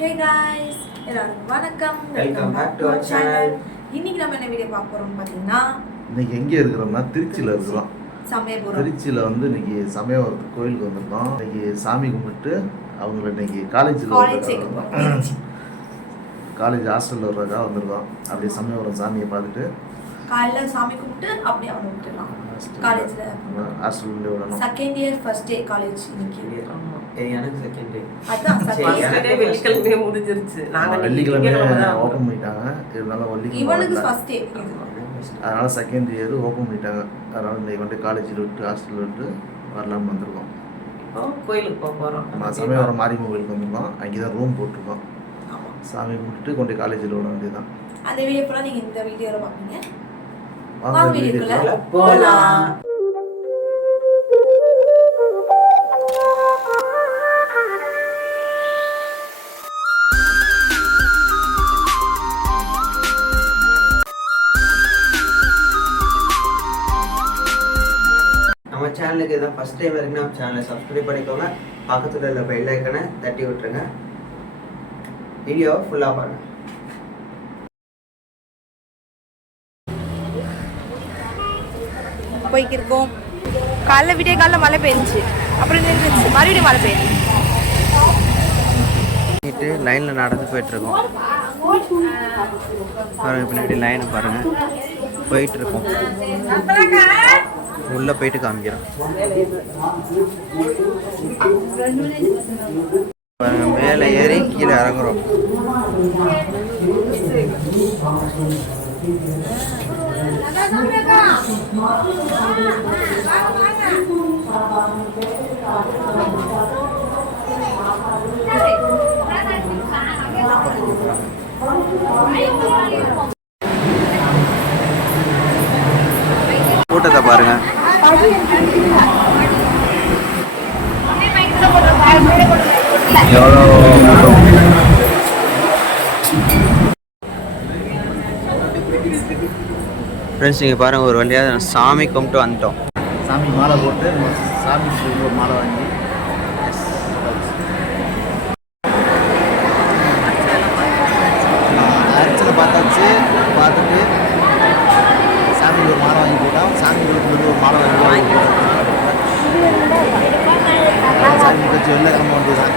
Hey guys, எல்லாருக்கும் வணக்கம். Welcome back to our channel. இன்னைக்கு நம்ம என்ன வீடியோ பார்க்க போறோம் பாத்தீங்கன்னா, இன்னைக்கு எங்க இருக்கிறோம்னா திருச்சியில இருக்கிறோம். சமயபுரம். திருச்சியில இன்னைக்கு சமயபுரத்து கோயிலுக்கு வந்திருக்கோம். இன்னைக்கு சாமி கும்பிட்டு அவங்கள இன்னைக்கு காலேஜ் ஹாஸ்டல்ல வர்றதா வந்திருக்கோம். அப்படியே சமயபுரம் சாமியை பார்த்துட்டு காலைல சாமி கும்பிட்டு அப்படியே அவனை விட்டுலாம். காலேஜ்ல ஹாஸ்டல்ல விடணும். Second year first day college இன்னைக்கு. எனக்கு செகண்ட் டே. அதான் செகண்ட் டே வெள்ளிக்கிழமை முடிஞ்சிருச்சு. நாங்க வெள்ளிக்கிழமை ஓபன் பண்ணிட்டாங்க. இருந்தாலும் வெள்ளிக்கிழமை இவனுக்கு ஃபர்ஸ்ட் டே. அதனால செகண்ட் இயர் ஓபன் பண்ணிட்டாங்க. அதனால இன்னைக்கு வந்து காலேஜில் விட்டு ஹாஸ்டலில் விட்டு வரலாம்னு வந்திருக்கோம். கோயிலுக்கு போக போகிறோம். நம்ம சமயபுரம் மாரியம்மன் கோயிலுக்கு வந்திருக்கோம். அங்கே தான் ரூம் போட்டிருக்கோம். சாமி கும்பிட்டு கொண்டு காலேஜில் விட வேண்டியதுதான். அந்த வீடியோ ஃபுல்லாக நீங்கள் இந்த வீடியோவில் பார்ப்பீங்க. வாங்க வீடியோக்குள்ள போலாம். நம்ம சேனலுக்கு இதான் ஃபர்ஸ்ட் டைம் வரைக்கும் நம்ம சேனலை சப்ஸ்கிரைப் பண்ணிக்கோங்க. பக்கத்தில் உள்ள பெல் ஐக்கனை தட்டி விட்டுருங்க. வீடியோவை ஃபுல்லாக பாருங்கள். போய்க்கிருக்கோம். காலைல விடிய காலைல மழை பெஞ்சிச்சு, அப்புறம் நின்றுச்சு, மறுபடியும் மழை பெய்யுது. லைனில் நடந்து போயிட்டுருக்கோம். பாருங்க, பின்னாடி லைனை பாருங்க, போயிட்டுருக்கோம். உள்ளே போயிட்டு காமிக்கிறோம். பாருங்க, மேலே ஏறி கீழே இறங்குறோம். கூட்டத்தை பாருங்க. எவ்வளோ ஃப்ரெண்ட்ஸ், நீங்கள் பாருங்கள், ஒரு வழியாக சாமி கும்பிட்டு வந்துட்டோம். சாமி மாலை போட்டு சாமி ஒரு மாலை வாங்கி அர்ச்சனை பார்த்தாச்சு. பார்த்துட்டு சாமி ஒரு மாலை வாங்கி போட்டோம். சாமி ஒரு மாலை வாங்கி சாமி கட்சி வெளில கிளம்ப வேண்டியதான்.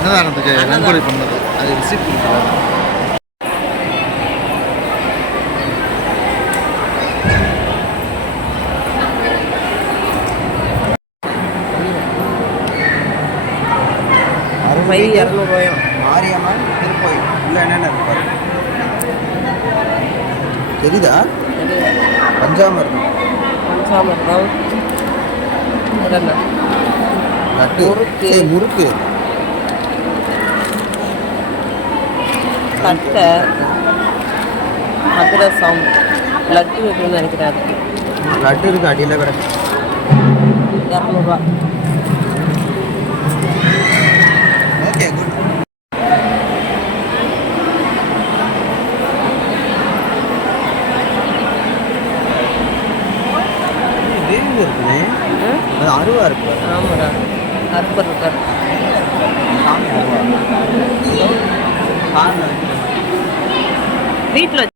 அன்னதானத்துக்கு நன்கொடை பண்ணது அது ரிசீப்ட் கொடுக்குறாங்க. மாரியம்மன் திருக்கோயில் உள்ள என்னென்ன இருப்பாரு தெரியுதா? பஞ்சாமிர்தம், லட்டு, முறுக்கு, தட்டை, அதிரசம், லட்டு இருக்குன்னு நினைக்கிறேன். லட்டு இருக்கு அடியில் கிடக்கு. 200 ஓகே, குட். இருக்குண்ணே, அது அருவா இருக்கு. ஆமாடா, அற்பர் இருக்கார். வீட்டில்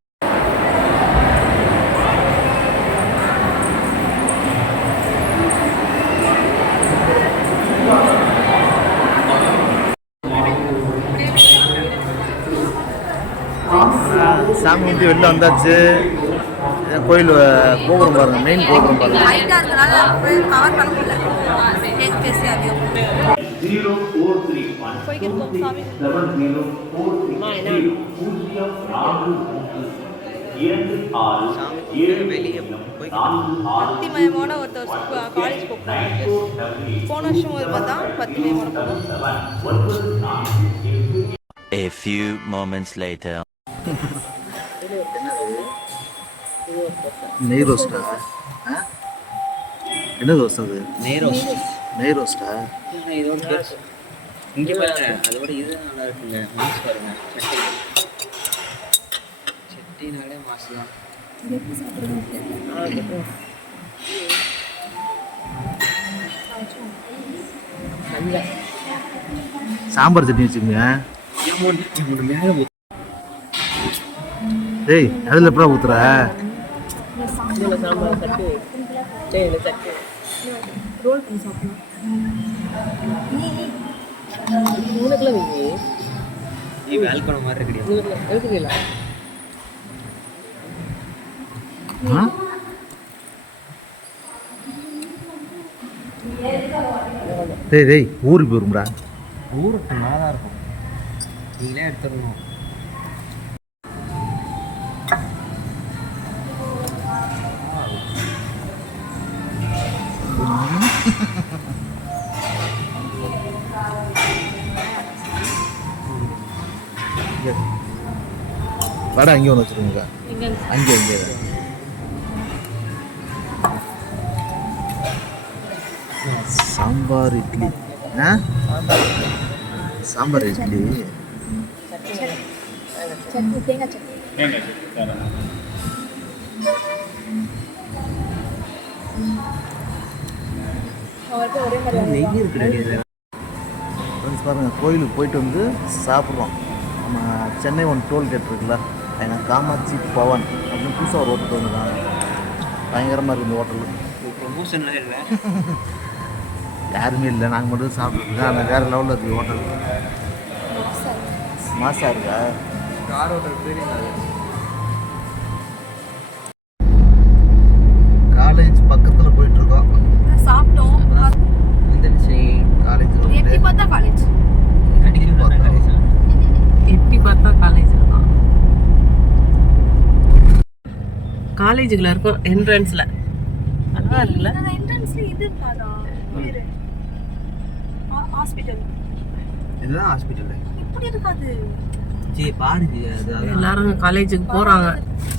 சாமி வந்து வெளில வந்தாச்சு. கோயில் கோபுரம் பாருங்க, மெயின் கோபுரம் பாருங்க. ஹைட்டாக இருக்கனால கவர் பண்ண முடியல எங்கள் பேசி அதிகம் போய்க்கிருக்கோம் சாமி. வெளியே பக்திமயமான ஒருத்தர் காலேஜ் போகணும். போன வருஷம் ஒரு பார்த்தா பக்திமயமான போகணும். A few moments later. நெய் ரோஸ்டா? என்ன ரோஸ்ட் அது? நெய் ரோஸ்ட். நெய் ரோஸ்டா? இது வந்து பெருசு. இங்கே பாருங்க, அதோட இது நல்லா இருக்குங்க. மாஸ் பாருங்க, சட்டி. சட்டினாலே மாஸ் தான். சாம்பார் சட்னி வச்சுக்கோங்க. டேய் அதில் எப்படா ஊத்துற? சாம்பார் சட்டு சட்டு ரோல் பண்ணி சாப்பிடணும். உனக்குலாம் நீ வேல்கோன மாதிரி இருக்கிறீங்க. இருக்குங்களா? டேய் டேய் ஊருக்கு போயிரும்டா. ஊருக்கு நல்லா தான் இருக்கும். நீங்களே எடுத்துடணும். வடை அங்கே ஒன்று வச்சுருங்க. அங்கே அங்கே சாம்பார் இட்லி. சாம்பார் இட்லி சட்னி தேங்காய் சட்னி. அவருக்கு ஒரே மாதிரி நெய் இருக்கு. ஃப்ரெண்ட்ஸ் பாருங்கள், கோயிலுக்கு போயிட்டு வந்து சாப்பிட்றோம். நம்ம சென்னை ஒன் டோல்கேட் இருக்குல்ல, எங்கள் காமாட்சி பவன் அப்படின்னு புதுசாக ஒரு ஹோட்டல் வந்துருக்காங்க. பயங்கரமாக இருக்குது இந்த ஹோட்டலு. ப்ரமோஷன்லாம் இல்லை. யாருமே இல்லை, நாங்கள் மட்டும் சாப்பிட்ருக்கோம். ஆனால் வேறு லெவலில் இருக்குது ஹோட்டல். மாசா இருக்கா? கார் ஹோட்டல் பேர் காலேஜ் பக்கத்தில் போயிட்டுருக்கோம். சாப்பிட்டோம். காலேஜ் எட்டி பார்த்தா காலேஜ். எட்டி பார்த்தா காலேஜ் இருக்கும். காலேஜுக்குள்ள இருக்கும் என்ட்ரன்ஸ்ல. நல்லா இருக்குல்ல? என்ட்ரன்ஸ்ல இது இருக்காதா? ஹாஸ்பிட்டல். இதுதான் ஹாஸ்பிட்டல். இப்படி இருக்காது. சரி பாருங்க, அது எல்லாரும் காலேஜுக்கு போறாங்க.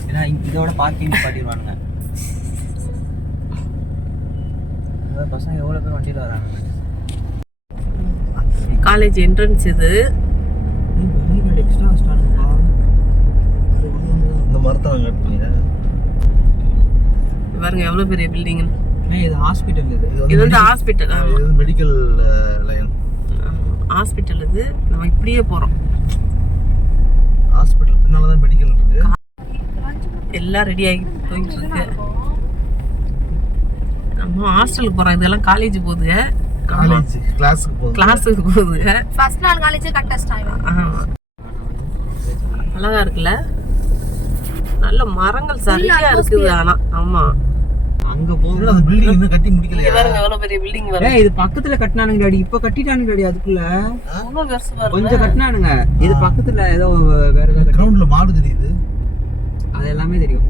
ஏன்னா இதோட பார்க்கிங் பாட்டிடுவானுங்க. பசங்க எவ்வளோ பேர் வண்டியில் வராங்க. காலேஜ் என்ட்ரன்ஸ் இது. எக்ஸ்ட்ரா ஸ்டார்ட்ப்பா. இந்த மரத்தை நாங்கள் கட் பண்ணி பாருங்க எவ்வளவு பெரிய பில்டிங். இது ஹாஸ்பிட்டல். இது வந்து ஹாஸ்பிட்டல். இது மெடிக்கல் லைன். ஹாஸ்பிட்டல் இது. நம்ம இப்படியே போறோம். ஹாஸ்பிட்டல் பின்னால தான் மெடிக்கல் இருக்கு. எல்லாம் ரெடி ஆகி போயிட்டு இருக்கு. நம்ம ஹாஸ்டலுக்கு போறோம். இதெல்லாம் காலேஜ் போகுதுங்க. காலேஜ் கிளாஸுக்கு போகுதுங்க. ஃபர்ஸ்ட் நாள் காலேஜ் கட்டஸ்ட் ஆயிடும். அழகா இருக்குல்ல? நல்ல மரங்கள் சரியா இருக்குது. ஆனா ஆமா, அங்க போகுது. அந்த பில்டிங் இன்னும் கட்டி முடிக்கலையா? பாருங்க எவ்வளவு பெரிய பில்டிங் வருது. இது பக்கத்துல கட்டினானுங்க டாடி. இப்ப கட்டிட்டானுங்க டாடி. அதுக்குள்ள எவ்வளவு பெருசு பாருங்க. கொஞ்சம் கட்டினானுங்க. இது பக்கத்துல ஏதோ வேற ஏதாவது கிரவுண்ட்ல மாடு தெரியுது. அது எல்லாமே தெரியும்.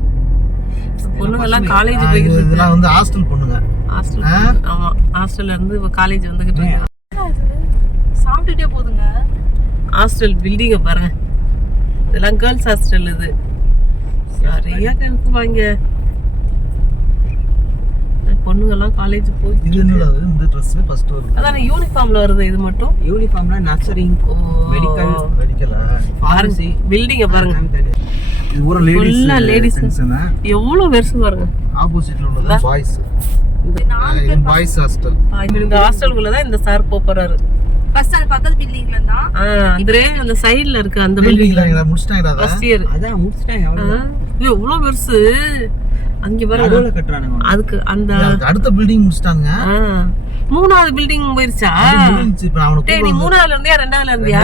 பொண்ணுங்க எல்லாம் காலேஜ் போயிட்டு இருக்கு. இதெல்லாம் வந்து ஹாஸ்டல் பொண்ணுங்க. ஹாஸ்டல். ஆமா, ஹாஸ்டல்ல இருந்து இப்ப காலேஜ் வந்துகிட்டு இருக்கு. சாப்பிட்டுட்டே போதுங்க. ஹாஸ்டல் பில்டிங்க பாருங்க. இதெல்லாம் கேர்ள்ஸ் ஹாஸ்டல். இது நிறைய இருக்குவாங்க. பொண்ணுங்க எல்லாம் காலேஜ் போய். இது என்னடா இது? இந்த Dress ஃபர்ஸ்ட் வருது. அதான் யூனிஃபார்ம்ல வருது. இது மட்டும் யூனிஃபார்ம்னா நர்சரிங், மெடிக்கல், மெடிக்கலா, ஃபார்மசி. பில்டிங்க பாருங்க. இது பூரா லேடிஸ் செக்ஷன். எவ்வளவு பெருசு பாருங்க. ஆப்போசிட்ல உள்ளது பாய்ஸ். இது பாய்ஸ் ஹாஸ்டல். இந்த ஹாஸ்டலுக்குள்ள தான் இந்த சார் போறாரு. ஃபர்ஸ்ட் அந்த பக்கத்து பில்டிங்ல இருந்தா அந்த சைடுல இருக்கு அந்த பில்டிங்ல முடிச்சிட்டாங்கடா. ஃபர்ஸ்ட் இயர் அதான் முடிச்சிட்டாங்க. எவ்வளவு பெருசு. அங்க பாருங்க நடுவுல கட்டுறானுங்க. அதுக்கு அந்த அதுக்கு அடுத்த பில்டிங் முடிச்சிட்டாங்க. 3வது பில்டிங் போயிருச்சா? இப்ப அவனுக்கு டேய் நீ 3வதுல இருந்தியா 2வதுல இருந்தியா?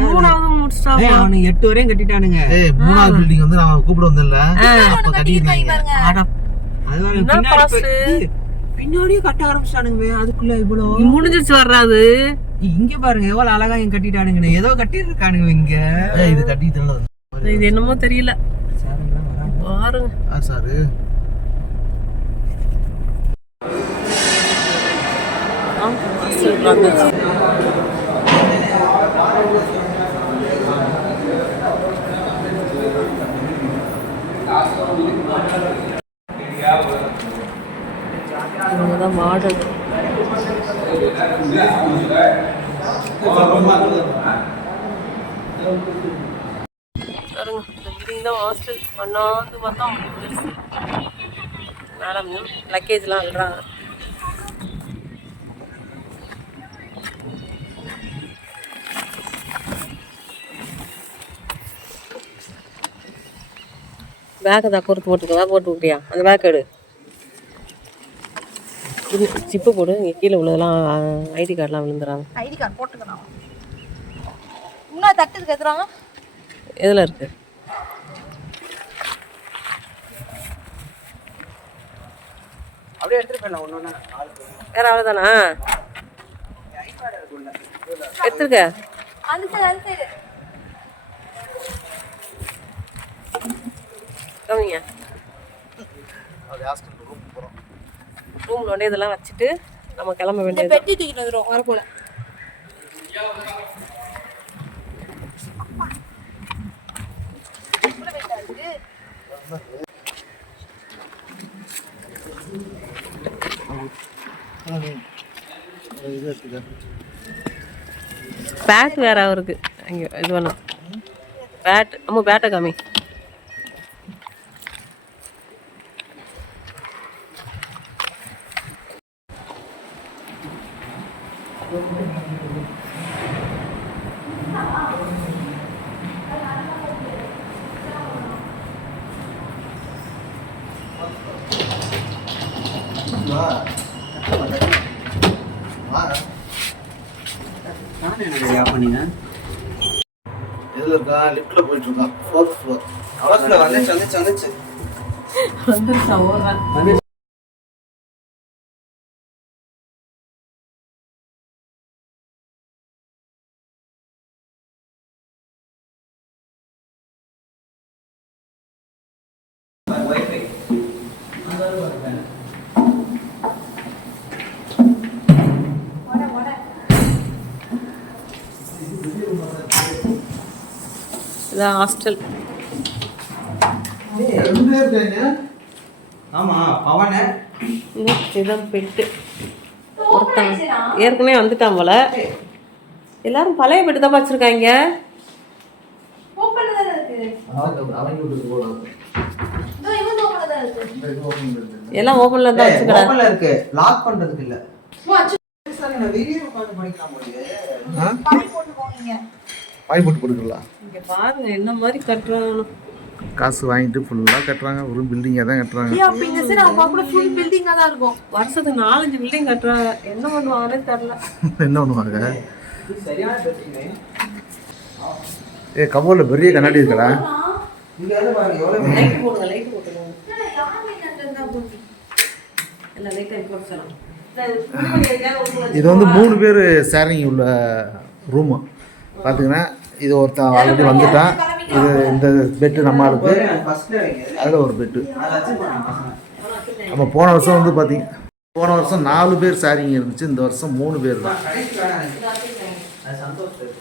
3வது முடிச்சிட்டாங்க. அவனுக்கு 8 வரையும் கட்டிட்டானுங்க. 3வது பில்டிங் வந்து நான் கூப்பிட வந்தேன்ல, அப்ப கட்டிட்டாங்க. அட என்ன பாஸ் பின்னாடியே கட்ட ஆரம்பிச்சிட்டானுங்க. அதுக்குள்ள இவ்வளவு முடிஞ்சிருச்சு வர்றாது. இங்க பாருங்க எவ்வளவு அழகா இங்க கட்டிட்டானுங்க. ஏதோ கட்டிட்டு இருக்கானுங்க இங்க. இது கட்டிட்டல. இது என்னமோ தெரியல. பாருங்க சாரு இவங்கதான் மாடல். பாருங்க இந்த பில்டிங் தான் ஹாஸ்டல். அண்ணாந்து பார்த்தா மேடம் லக்கேஜ்லாம் அழுறாங்க. பேக்கை தான் கொடுத்து போட்டுக்கவா? போட்டு விட்டியா? அந்த பேக் எடு. சிப்பு போடு. இங்கே கீழே உள்ளதெல்லாம் ஐடி கார்டெலாம் விழுந்துறாங்க. ஐடி கார்டு போட்டுக்கலாம். இன்னும் தட்டுக்கு எதுறாங்க? எதில் இருக்கு? அப்படியே எடுத்துட்டு போயிடலாம். ஒண்ணு வேற அவ்வளோதானா? எடுத்துருக்க அந்த சைடு கம்மிங்க. ரூம்ல உடனே இதெல்லாம் வச்சுட்டு நம்ம கிளம்ப வேண்டியது. பெட்டி தூக்கிட்டு வந்துடும் வர போல. பேட் வேற அவருக்கு. அங்கே இது வேணும் பேட். அம்மா பேட்டை காமி. எதுல இருக்கா? லிஃப்ட்ல போயிட்டு இருக்கான். 4th floor. அவஸ்ல வந்துச்சு. வந்துருச்சா? ஓடுறேன். இதான் ஹாஸ்டல். ஆமா பவன இதான் பெட்டு. ஒருத்தன் ஏற்கனவே வந்துட்டான் போல. எல்லாரும் பழைய பெட்டு தான் வச்சிருக்காங்க. ஓபன்ல தான் இருக்கு. அவங்க வீட்டுக்கு போலாம். இதோ இவங்க ஓபன்ல தான் இருக்கு. எல்லாம் ஓபன்ல தான் வச்சிருக்காங்க. ஓபன்ல இருக்கு. லாக் பண்றதுக்கு இல்ல. சார் நான் வீடியோ பார்த்து படிக்கலாம் போலயே. பாய் போட்டு போவீங்க. பாய் போட்டு கொடுக்கலாம். இங்க பாருங்க என்ன மாதிரி கட்டுறாங்க. காசு வாங்கிட்டு ஃபுல்லாக கட்டுறாங்க. ஒரு பில்டிங்காக தான் கட்டுறாங்க. அப்ப இந்த சைடு அவங்க கூட ஃபுல் பில்டிங்கா தான் இருக்கும். வருஷத்துக்கு 4-5 பில்டிங் கட்டுறாங்க. என்ன பண்ணுவாங்கன்னே தெரியல. என்ன பண்ணுவாங்க? சரியான பிரச்சனை. கபோர்டில் பெரிய கண்ணாடி இருக்கடா. இங்க வந்து பாருங்க எவ்வளவு லைட் போடுங்க. லைட் போட்டுருங்க. எல்லாம் லைட்டாக போட்டு சொல்லலாம். இது வந்து 3 பேர் ஷேரிங் உள்ள ரூமு. பார்த்தீங்கன்னா இது ஒருத்தன் ஆல்ரெடி வந்துட்டான். இது இந்த பெட்டு நம்ம ஆளுக்கு. ஃபர்ஸ்ட்ல வைங்க. அதில் ஒரு பெட்டு. அத வச்சு போறேன் பசங்க. நம்ம போன வருஷம் வந்து பார்த்தீங்க, போன வருஷம் 4 பேர் ஷேரிங் இருந்துச்சு. இந்த வருஷம் 3 பேர் தான். கடைசி வேணாம் எனக்கு. அது சந்தோஷம்.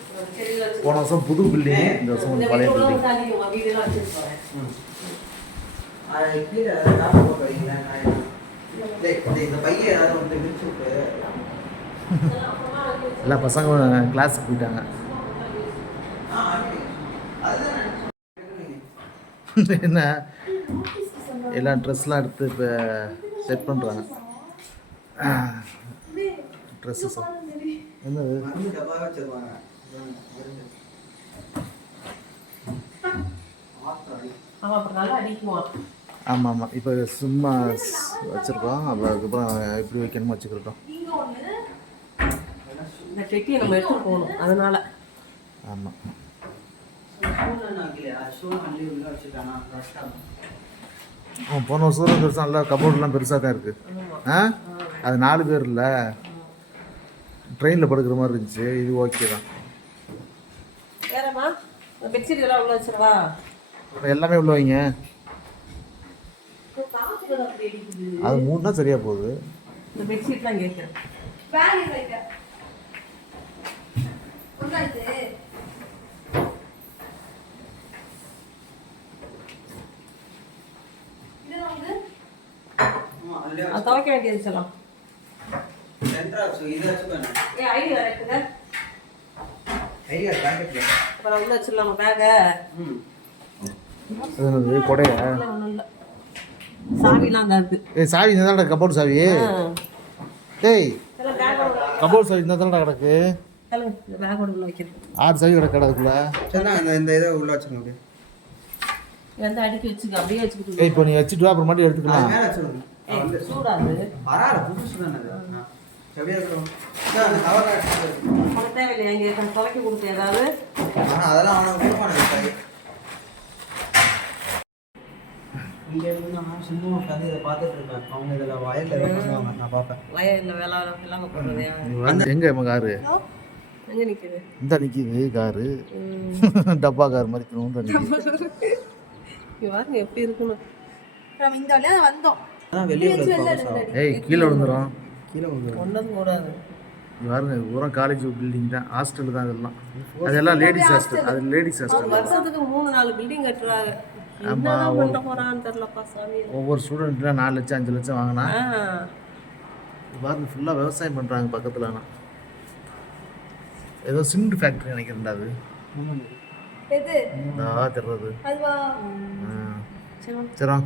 போன வருஷம் புது பில்டிங், இந்த வருஷம் வந்து பழைய பில்டிங். அது கீழே காப்பு போட்டு வைங்களேன். இந்த பையன் ஏதாவது வந்து விரிச்சு விட்டு எல்லா பசங்களும் கிளாஸுக்கு போயிட்டாங்க. என்ன எல்லாம் ட்ரெஸ்லாம் எடுத்து இப்போ செட் பண்ணுறாங்க. ட்ரெஸ்ஸு சார் என்னது? டப்பாவே வச்சிருவாங்க. அவன் அப்புறம் நல்லா அடிக்குவான். ஆமாம் ஆமாம். இப்போ சும்மா வச்சுருக்கோம். அப்புறம் அதுக்கப்புறம் எப்படி வைக்கணுமோ வச்சுக்கிட்டோம். இந்த பெட்டியை நம்ம எடுத்துட்டு போகணும், அதனால. ஆமாம். போன வருஷம் பெருசாக நல்லா கபோர்டெலாம் பெருசாக தான் இருக்குது. அது 4 பேர் இல்லை, ட்ரெயினில் படுக்கிற மாதிரி இருந்துச்சு. இது ஓகே தான். வேறம்மா பெட்ஷீட் எல்லாம் உள்ள வச்சிருவா. எல்லாமே உள்ள வைங்க. அது 3 தான் சரியாக போகுது. இந்த பெட்ஷீட் தான் கேட்குறேன். பேக் வைக்க ஒன்றாச்சு. அது துவைக்க வேண்டியது சொல்லலாம். ஐடி வேற இருக்குங்க. அப்புறம் உள்ள வச்சிடலாமா பேகை? கொடையா? ஒன்றும் இல்லை, சாவிலாம் தான் இருக்கு. சாவி இந்த தானடா கபோர்டு சாவி. டேய் கபோர்டு சாவி இந்த தானடா கிடக்கு. இந்த பேக்கோட உள்ள வைக்கிறேன். 6 சாவி கிடக்கு அதுக்குள்ள. இந்த இதை உள்ள வச்சுங்க. அப்படியே வந்து அடுக்கி வச்சுக்க, அப்படியே வச்சுக்கிட்டு. இப்போ நீ வச்சுட்டு வா, அப்புறமாட்டி எடுத்துக்கலாம். மேலே வச்சுருங்க. சூடாது பரவாயில்ல, புதுசு தானே அது. எப்படியா இருக்கிறோம் உனக்கு தேவையில்லையா? இங்கே துவைக்க கொடுத்து ஏதாவது. அதெல்லாம் அவனுக்கு கொடுப்பானு. இங்கே இருந்து நான் சும்மா உட்காந்து இதை பார்த்துட்டு இருப்பேன். அவங்க இதில் வயலில் பண்ணுவாங்க, நான் பார்ப்பேன். வயலில் வேலை இல்லாமல் போடுறது. எங்க நம்ம காரு எங்கே நிற்குது? இந்த நிற்கிது காரு. டப்பா கார் மாதிரி நிற்குது. இங்கே பாருங்க எப்படி இருக்கணும். நம்ம இந்த வழியாக வந்தோம். வெளியே ஏய் கீழே விழுந்துடும். கீழே விழுந்துடும். ஒன்றும் கூடாது. பாருங்க பூரா காலேஜ் பில்டிங் தான், ஹாஸ்டல் தான் இதெல்லாம். அதெல்லாம் லேடிஸ் ஹாஸ்டல். அது லேடிஸ் ஹாஸ்டல். வருஷத்துக்கு 3-4 பில்டிங் கட்டுறாங்க. ஆமா. என்ன பண்ண போறான்னு தெரியலப்பா சாமி. ஒவ்வொரு ஸ்டூடெண்ட்லாம் 4 லட்சம் 5 லட்சம் வாங்கினா. பாருங்க ஃபுல்லாக விவசாயம் பண்ணுறாங்க பக்கத்தில். ஆனால் ஏதோ சிமெண்ட் ஃபேக்ட்ரி நினைக்கிறேன்டா அது. எது தெரிறது. அதுவா? சரி